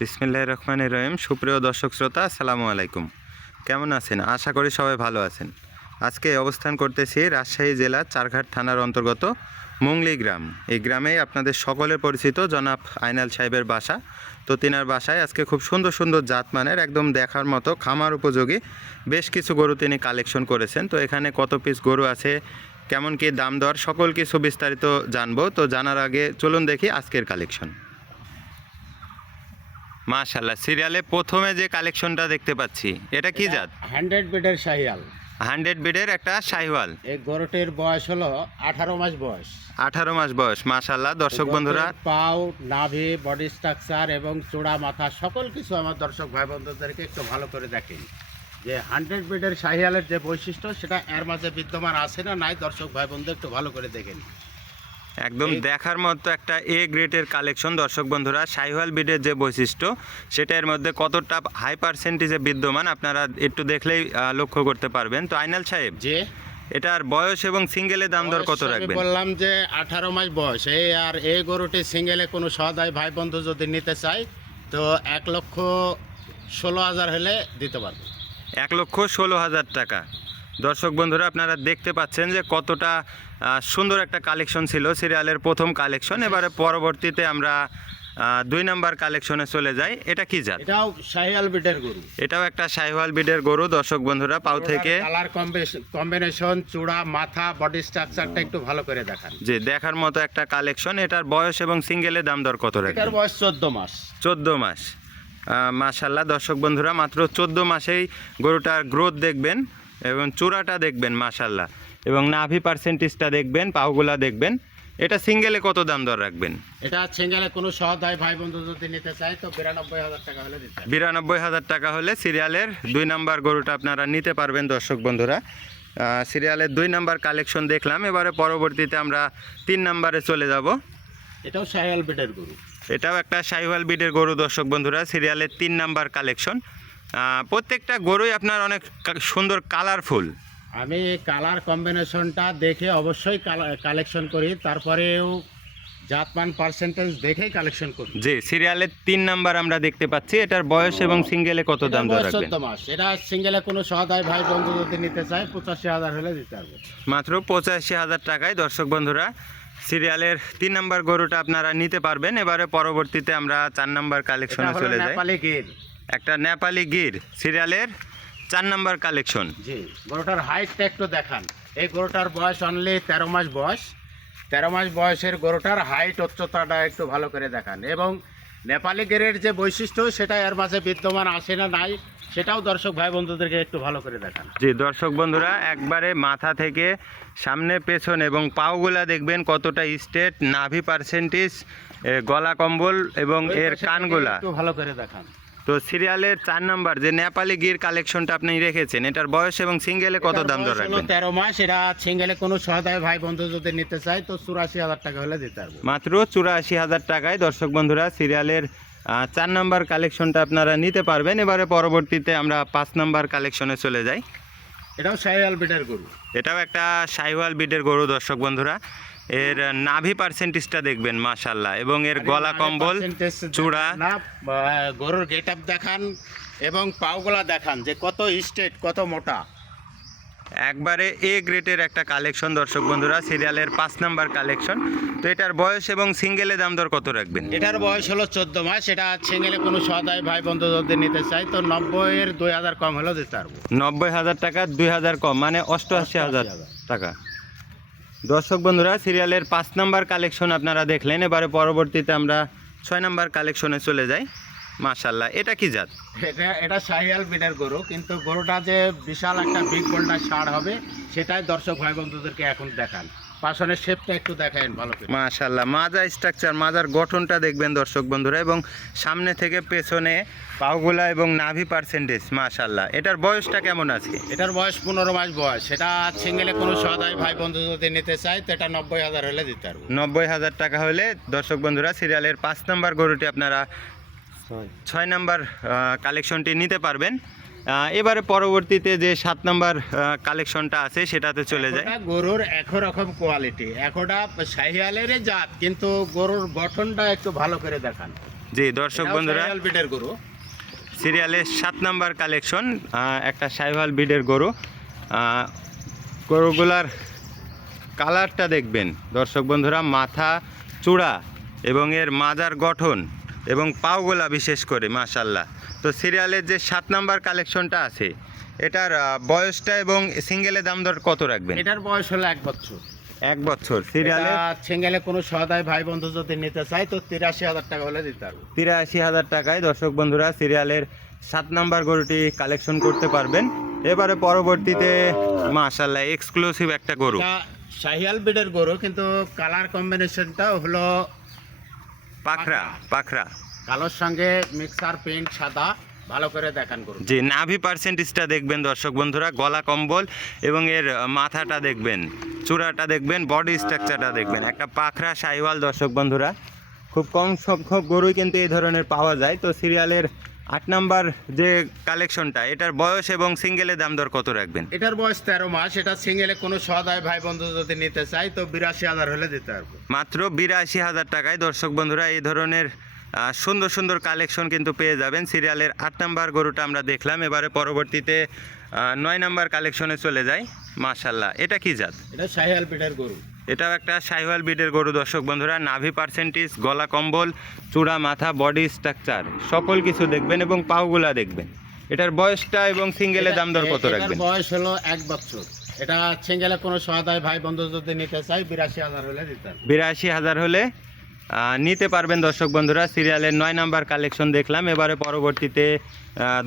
বিসমিল্লাহ রহমান রহিম। সুপ্রিয় দর্শক শ্রোতা, আসসালামু আলাইকুম। কেমন আছেন? আশা করি সবাই ভালো আছেন। আজকে অবস্থান করতেছি রাজশাহী জেলার চারঘাট থানার অন্তর্গত মুংলি গ্রাম। এই গ্রামেই আপনাদের সকলের পরিচিত জনাব আইনাল সাহেবের বাসা। তো তিনার বাসায় আজকে খুব সুন্দর সুন্দর জাতমানের, একদম দেখার মতো খামার উপযোগী বেশ কিছু গরু তিনি কালেকশন করেছেন। তো এখানে কত পিস গরু আছে, কেমন কি দাম দর, সকল কিছু বিস্তারিত জানব। তো জানার আগে চলুন দেখি আজকের কালেকশন। মাশাল্লাহ সিরিয়ালে প্রথমে যে কালেকশনটা দেখতে পাচ্ছি এটা কি জাত? হান্ড্রেড বেডের শাহিয়াল হান্ড্রেড বিডের একটা শাহিওয়াল। এই গরুটির বয়স হলো আঠারো মাস বয়স। আঠারো মাস বয়স মাশাল্লাহ দর্শক বন্ধুরা পাও নাভি বডি স্ট্রাকচার এবং চূড়া মাথা সকল কিছু আমার দর্শক ভাই বন্ধুদেরকে একটু ভালো করে দেখেন। যে হান্ড্রেড বেডের শাহিয়ালের যে বৈশিষ্ট্য সেটা এর মাঝে বিদ্যমান আছে না নাই দর্শক ভাই বন্ধু একটু ভালো করে দেখেন। একদম দেখার মতো একটা এ গ্রেডের কালেকশন দর্শক বন্ধুরা। শাহিওয়াল বিডের যে বৈশিষ্ট্য সেটা এর মধ্যে কতটা হাই পার্সেন্টেজে বিদ্যমান আপনারা একটু দেখলেই লক্ষ্য করতে পারবেন। তো আইনাল সাহেব যে এটার বয়স এবং সিঙ্গেলের দাম দর কত রাখবেন? বললাম যে আঠারো মাস বয়স। এই আর এই গরুটি সিঙ্গেলে কোনো সদাই ভাই বন্ধু যদি নিতে চায় তো এক লক্ষ ষোলো হাজার হলে দিতে পারব। এক লক্ষ ষোলো হাজার টাকা। দর্শক বন্ধুরা আপনারা দেখতে পাচ্ছেন যে কতটা সুন্দর একটা কালেকশন ছিল সিরিয়ালের প্রথম কালেকশন। এবারে পরবর্তীতে আমরা দুই নাম্বার কালেকশনে চলে যাই। এটা কি জাত? এটাও শাহিয়াল বিটের গরু। এটাও একটা শাহিওয়াল বিডের গরু দর্শক বন্ধুরা পাও থেকে। কালার কম্বিনেশন চূড়া মাথা বডি স্ট্রাকচারটা একটু ভালো করে দেখান। যে দেখার মতো একটা কালেকশন। এটার বয়স এবং সিঙ্গেলের দাম দর কত এটার রাখবেন বয়স চোদ্দ মাস। চোদ্দ মাস। মাশাল্লাহ দর্শক বন্ধুরা মাত্র চোদ্দ মাসেই গরুটার গ্রোথ দেখবেন। এবং চূড়াটা দেখবেন মাশাল্লাহ এবং নাভি পার্সেন্টেজটা দেখবেন পাওগুলা দেখবেন। এটা সিঙ্গেলে কত দাম দর রাখবেন? এটা সিঙ্গেলে কোনো সহদায় ভাই বন্ধু যদি নিতে চায় তো বিরানব্বই হাজার টাকা হলে দিতে বিরানব্বই হাজার টাকা হলে সিরিয়ালের দুই নাম্বার গরুটা আপনারা নিতে পারবেন দর্শক বন্ধুরা। সিরিয়ালের দুই নাম্বার কালেকশন দেখলাম এবারে পরবর্তীতে আমরা তিন নাম্বারে চলে যাব। এটাও শাহিয়াল বিটের গরু। এটাও একটা সাইওয়াল বিডের গরু দর্শক বন্ধুরা সিরিয়ালের তিন নাম্বার কালেকশন প্রত্যেকটা গরুই আপনার অনেক সুন্দর কালারফুল আমি কালার কম্বিনেশনটা দেখে অবশ্যই কালেকশন করি তারপরেও জাতমান পার্সেন্টেজ দেখেই কালেকশন করি। জি সিরিয়ালের তিন নাম্বার আমরা দেখতে পাচ্ছি এটার বয়স এবং সিঙ্গেলে কত দাম দর রাখবেন মাস। এটা সিঙ্গেলে কোনো সহদায় ভাই বন্ধু যদি নিতে চায় পঁচাশি হাজার হলে দিতে পারব। মাত্র পঁচাশি হাজার টাকায় দর্শক বন্ধুরা সিরিয়ালের তিন নাম্বার গরুটা আপনারা নিতে পারবেন। এবারে পরবর্তীতে আমরা চার নাম্বার কালেকশনে চলে যাই। নেপালি গির। একটা নেপালি গির সিরিয়ালের চার নম্বর কালেকশন। জি গরুটার হাইটটা একটু দেখান। এই গরুটার বয়স অনলি তেরো মাস বয়স। তেরো মাস বয়সের গরুটার হাইট উচ্চতাটা একটু ভালো করে দেখান। এবং নেপালি গেরের যে বৈশিষ্ট্য সেটা এর মাঝে বিদ্যমান আসে না নাই। সেটাও দর্শক ভাই বন্ধুদেরকে একটু ভালো করে দেখান। জি দর্শক বন্ধুরা একবারে মাথা থেকে সামনে পেছন এবং পাওগুলা দেখবেন কতটা স্টেট নাভি পার্সেন্টেজ গলা কম্বল এবং এর কানগুলা। একটু ভালো করে দেখান। তো সিরিয়ালের চার নাম্বার যে নেপালি গির কালেকশনটা আপনি রেখেছেন এটার বয়স এবং সিঙ্গেলে কত দাম বয়স রাখবেন? তেরো মাস এটা সিঙ্গেলে কোনো সহায় ভাই বন্ধু যদি নিতে চায় তো চুরাশি হাজার টাকা হলে দিতে পারব। মাত্র চুরাশি হাজার টাকায় দর্শক বন্ধুরা সিরিয়ালের চার নাম্বার কালেকশনটা আপনারা নিতে পারবেন। এবারে পরবর্তীতে আমরা পাঁচ নাম্বার কালেকশনে চলে যাই। এটাও সাইওয়াল বিডের গরু। এটাও একটা সাইওয়াল বিডের গরু দর্শক বন্ধুরা। এর নাভি পার্সেন্টেজটা দেখবেন মাশাল্লাহ এবং এর গলা কম্বল চূড়া। গরুর গেট আপ দেখান এবং পাওগুলা দেখান যে কত স্টেট কত মোটা। একবারে এ গ্রেটের একটা কালেকশন দর্শক বন্ধুরা সিরিয়ালের পাঁচ নাম্বার কালেকশন তো এটার বয়স এবং সিঙ্গেলে দাম দর কত রাখবেন? এটার বয়স হলো চোদ্দ মাস এটা সিঙ্গেলে কোনো সদায় ভাই বন্ধু যদি নিতে চায় তো নব্বইয়ের দুই হাজার কম হলেও দিতে পারব। নব্বই হাজার টাকা দুই হাজার কম মানে অষ্টআশি হাজার। টাকা। দর্শক বন্ধুরা, সিরিয়ালের পাঁচ নাম্বার কালেকশন আপনারা দেখলেন। এবারে পরবর্তীতে আমরা ছয় নাম্বার কালেকশনে চলে যাই। মাশাল্লাহ এটা কি জাত? এটা এটা শাহিয়াল বিডের গরু, কিন্তু গরুটা যে বিশাল একটা বিগ গোল্ডার সার হবে, সেটাই দর্শক ভাই বন্ধুদেরকে এখন দেখান। পাশনের শেপটা একটু দেখান ভালো করে। মাশাল্লাহ মাজা স্ট্রাকচার মাজার গঠনটা দেখবেন দর্শক বন্ধুরা এবং সামনে থেকে পেছনে পাওগুলা এবং নাভি পার্সেন্টেজ মাশাল্লাহ এটার বয়সটা কেমন আছে? এটার বয়স পনেরো মাস বয়স। সেটা সিঙ্গেলে কোনো সদায় ভাই বন্ধু যদি নিতে চায় তো এটা নব্বই হাজার হলে দিতে পারব। নব্বই হাজার টাকা হলে দর্শক বন্ধুরা সিরিয়ালের পাঁচ নাম্বার গরুটি আপনারা ছয়। নাম্বার কালেকশনটি নিতে পারবেন। এবারে পরবর্তীতে যে সাত নাম্বার কালেকশনটা আছে সেটাতে চলে যায়। গরুর একরকম কোয়ালিটি এখনটা শাহিয়ালের জাত কিন্তু গরুর গঠনটা একটু ভালো করে দেখান। জি দর্শক বন্ধুরা বিডের গরু। সিরিয়ালের সাত নাম্বার কালেকশন একটা সাইভাল বিডের গরু। গরুগুলার কালারটা দেখবেন দর্শক বন্ধুরা মাথা চূড়া এবং এর মাজার গঠন। এবং পাওগুলা বিশেষ করে মাশাল্লাহ তো সিরিয়ালের যে সাত নাম্বার কালেকশনটা আছে এটার বয়সটা এবং সিঙ্গেলের দাম দর কত রাখবেন? এটার বয়স হলো এক বছর। এক বছর। সিরিয়ালে? সিঙ্গেলে কোনো সদায় ভাই বন্ধু যদি নিতে চাই তো তিরাশি হাজার টাকা হলে দিতে পারব। তিরাশি হাজার টাকায় দর্শক বন্ধুরা সিরিয়ালের সাত নাম্বার গরুটি কালেকশন করতে পারবেন। এবারে পরবর্তীতে মাশাল্লাহ এক্সক্লুসিভ একটা গরু। শাহিয়াল বিডের গরু কিন্তু কালার কম্বিনেশনটা হলো পাখরা পাখরা। কালোর সঙ্গে মিক্সার পেন্ট সাদা ভালো করে দেখান করুন। জি নাভি পার্সেন্টেজটা দেখবেন দর্শক বন্ধুরা গলা কম্বল এবং এর মাথাটা দেখবেন চূড়াটা দেখবেন বডি স্ট্রাকচারটা দেখবেন। একটা পাখরা সাইওয়াল দর্শক বন্ধুরা খুব কম সংখ্যক গরুই কিন্তু এই ধরনের পাওয়া যায়। তো সিরিয়ালের আট নাম্বার যে কালেকশনটা এটার বয়স এবং সিঙ্গেলের দাম দর কত রাখবেন? এটার বয়স তেরো মাস এটা সিঙ্গেলে কোনো সদায় ভাই বন্ধু যদি নিতে চাই তো বিরাশি হাজার হলে দিতে পারব। মাত্র বিরাশি হাজার টাকায় দর্শক বন্ধুরা এই ধরনের সুন্দর সুন্দর কালেকশন কিন্তু পেয়ে যাবেন। সিরিয়ালের আট নাম্বার গরুটা আমরা দেখলাম এবারে পরবর্তীতে নয় নাম্বার কালেকশনে চলে যাই মাশাল্লাহ এটা কি জাত? এটা শাহিয়াল বিডের গরু। এটাও একটা সাইওয়াল বিডের গরু। দর্শক বন্ধুরা নাভি পার্সেন্টেজ গলা কম্বল চূড়া মাথা বডি স্ট্রাকচার সকল কিছু দেখবেন এবং পাওগুলা দেখবেন। এটার বয়সটা এবং সিঙ্গেলের দাম দর কত রাখবেন? বয়স হলো এক বছর। এটা সিঙ্গেলে কোনো সহায়তায় ভাই বন্ধু যদি নিতে চাই বিরাশি হাজার হলে দিতে বিরাশি হাজার হলে নিতে পারবেন দর্শক বন্ধুরা। সিরিয়ালের নয় নাম্বার কালেকশন দেখলাম। এবারে পরবর্তীতে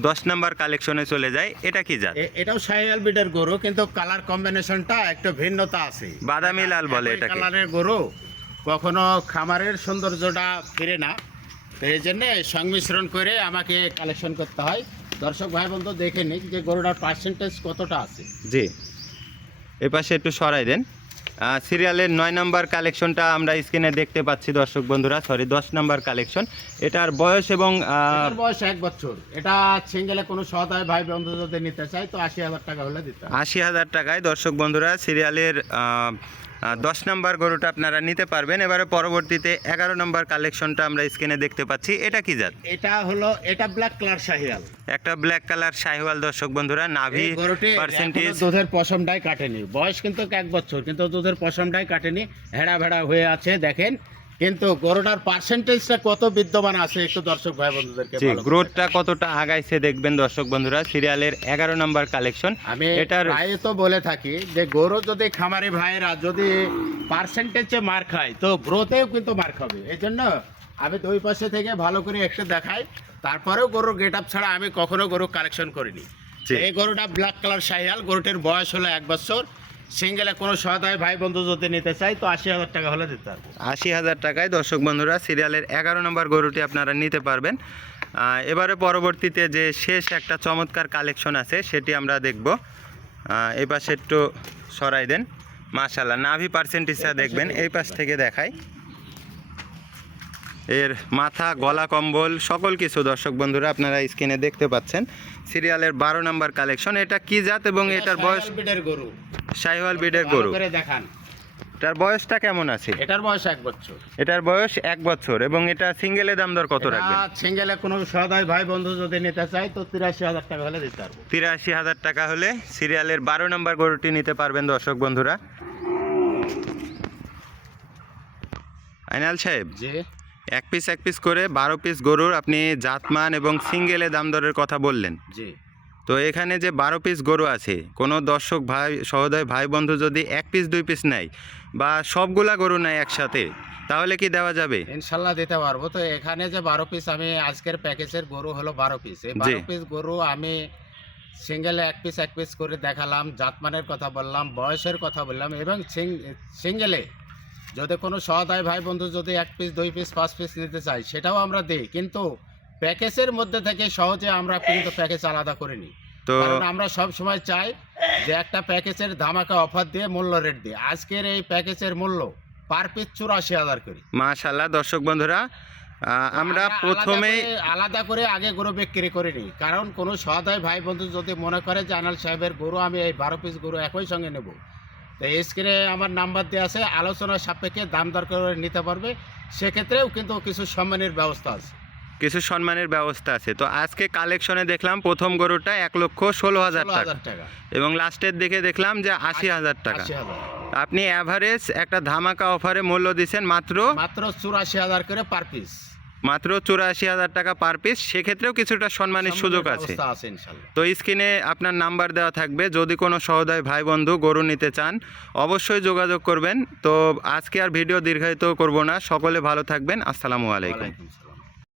দশ নাম্বার কালেকশনে চলে যায়। এটা কি জাত? এটাও শাহিয়াল বিডের গরু কিন্তু কালার কম্বিনেশনটা একটু ভিন্নতা আছে। বাদামি লাল বলে এটা কালারের গরু কখনো খামারের সৌন্দর্যটা ফিরে না। তো এই জন্যে সংমিশ্রণ করে আমাকে কালেকশন করতে হয়। দর্শক ভাই বন্ধু দেখে নিক যে গরুটার পার্সেন্টেজ কতটা আছে। জি। এ পাশে একটু সরাই দেন। সিরিয়ালের নয় নাম্বার কালেকশনটা আমরা স্ক্রিনে দেখতে পাচ্ছি দর্শক বন্ধুরা সরি দশ নাম্বার কালেকশন এটার বয়স এবং বয়স এক বছর। এটা সিঙ্গেলে কোনো সদায় ভাই বন্ধু যদি নিতে চাই তো আশি হাজার টাকা হলে দিতে আশি হাজার টাকায় দর্শক বন্ধুরা সিরিয়ালের দশ নম্বর গরুটা আপনারা নিতে পারবেন। এবারে পরবর্তীতে এগারো নম্বর কালেকশনটা আমরা স্ক্রিনে দেখতে পাচ্ছি। এটা কি জাত? এটা হলো এটা ব্ল্যাক কালার শাহিওয়াল। একটা ব্ল্যাক কালার শাহিওয়াল দর্শক বন্ধুরা নাভি পার্সেন্টেজ দুধের পশমটাই কাটেনি। বয়স কিন্তু এক বছর কিন্তু দুধের পশমটাই কাটেনি। হেড়া ভেড়া হয়ে আছে দেখেন। কিন্তু গরুটার পার্সেন্টেজটা কত বিদ্যমান আছে একটু দর্শক ভাই বন্ধুদেরকে জি গ্রোথটা কতটা আগাইছে দেখবেন দর্শক বন্ধুরা সিরিয়ালের এগারো নাম্বার কালেকশন আমি এটার প্রায় তো বলে থাকি যে গরু যদি খামারি ভাইরা যদি পার্সেন্টেজে মার খায় তো গ্রোথেও কিন্তু মার খাবে। এই জন্য আমি দুই পাশে থেকে ভালো করে একটু দেখাই। তারপরেও গরুর গেট আপ ছাড়া আমি কখনো গরু কালেকশন করিনি। এই গরুটা ব্ল্যাক কালার শাহিয়াল গরুটির বয়স হলো এক বছর। সিঙ্গেলে কোনো সহায় ভাই বন্ধু যদি নিতে চাই তো আশি হাজার টাকা হলে দিতে পারব। আশি হাজার টাকায়, দর্শক বন্ধুরা, সিরিয়ালের এগারো নম্বর গরুটি আপনারা নিতে পারবেন। এবারে পরবর্তীতে যে শেষ একটা চমৎকার কালেকশন আছে, সেটি আমরা দেখব। এই পাশে একটু সরাই দেন। মাশাল্লাহ নাভি পার্সেন্টেজটা দেখবেন, এই পাশ থেকে দেখাই। এর মাথা গলা কম্বল সকল কিছু দর্শক বন্ধুরা আপনারা স্ক্রিনে দেখতে পাচ্ছেন। সিরিয়ালের বারো নম্বর কালেকশন এটা কি জাত এবং এটার বয়স? গরু। শাহিওয়াল বিডের গরু। দেখান। এটার বয়সটা কেমন আছে? এটার বয়স এক বছর। এটার বয়স এক বছর এবং এটা সিঙ্গেলের দাম দর কত রাখবেন? সিঙ্গেলে কোনো সদায় ভাই বন্ধু যদি নিতে চাই তো তিরাশি হাজার টাকা হলে দিতে পারব। তিরাশি হাজার টাকা হলে সিরিয়ালের বারো নম্বর গরুটি নিতে পারবেন দর্শক বন্ধুরা। আইনাল সাহেব এক পিস এক পিস করে বারো পিস গরুর আপনি জাতমান এবং সিঙ্গেলে দাম দরের কথা বললেন। জি। তো এখানে যে বারো পিস গরু আছে কোনো দর্শক ভাই সহোদয় ভাই বন্ধু যদি এক পিস দুই পিস নেয় বা সবগুলা গরু নেয় একসাথে তাহলে কি দেওয়া যাবে? ইনশাল্লাহ দিতে পারব। তো এখানে যে বারো পিস আমি আজকের প্যাকেজের গরু হলো বারো পিস এই। বারো পিস গরু আমি সিঙ্গেলে এক পিস এক পিস করে দেখালাম জাতমানের কথা বললাম বয়সের কথা বললাম এবং সিঙ্গেলে যদি কোনো সহায় ভাই বন্ধু যদি এক পিস দুই পিস পাঁচ পিস নিতে চাই সেটাও আমরা দিই। কিন্তু প্যাকেজের মধ্যে থেকে সহজে আমরা কিন্তু প্যাকেজ আলাদা করিনি তো আমরা সব সময় চাই যে একটা প্যাকেজের ধামাকা অফার দিয়ে মূল্য রেট দিয়ে। আজকের এই প্যাকেজের মূল্য পার পিস চুরাশি হাজার করি। মাশাল্লাহ দর্শক বন্ধুরা আমরা প্রথমে আলাদা করে আগে গরু বিক্রি করিনি কারণ কোনো সহায় ভাই বন্ধু যদি মনে করে যে আনাল সাহেবের গরু আমি এই বারো পিস গরু একই সঙ্গে নেব। তো এই স্ক্রিনে আমার নাম্বার দেওয়া আছে আলোচনার সাপেক্ষে দাম দর করে নিতে পারবে। সেক্ষেত্রেও কিন্তু কিছু সম্মানের ব্যবস্থা আছে। কিছু সম্মানের ব্যবস্থা আছে। তো আজকে কালেকশনে দেখলাম প্রথম গরুটা এক লক্ষ ষোলো হাজার টাকা। এবং লাস্টের দিকে দেখলাম যে আশি হাজার টাকা। আপনি অ্যাভারেজ একটা ধামাকা অফারে মূল্য দিচ্ছেন মাত্র মাত্র চুরাশি হাজার করে পার পিস মাত্র চুরাশি হাজার টাকা পার পিস সেক্ষেত্রেও কিছুটা সম্মানের সুযোগ আছে। তো স্ক্রিনে আপনার নাম্বার দেওয়া থাকবে যদি কোনো সহদয় ভাই বন্ধু গরু নিতে চান অবশ্যই যোগাযোগ করবেন। তো আজকে আর ভিডিও দীর্ঘায়িত করব না সকলে ভালো থাকবেন আসসালামু আলাইকুম।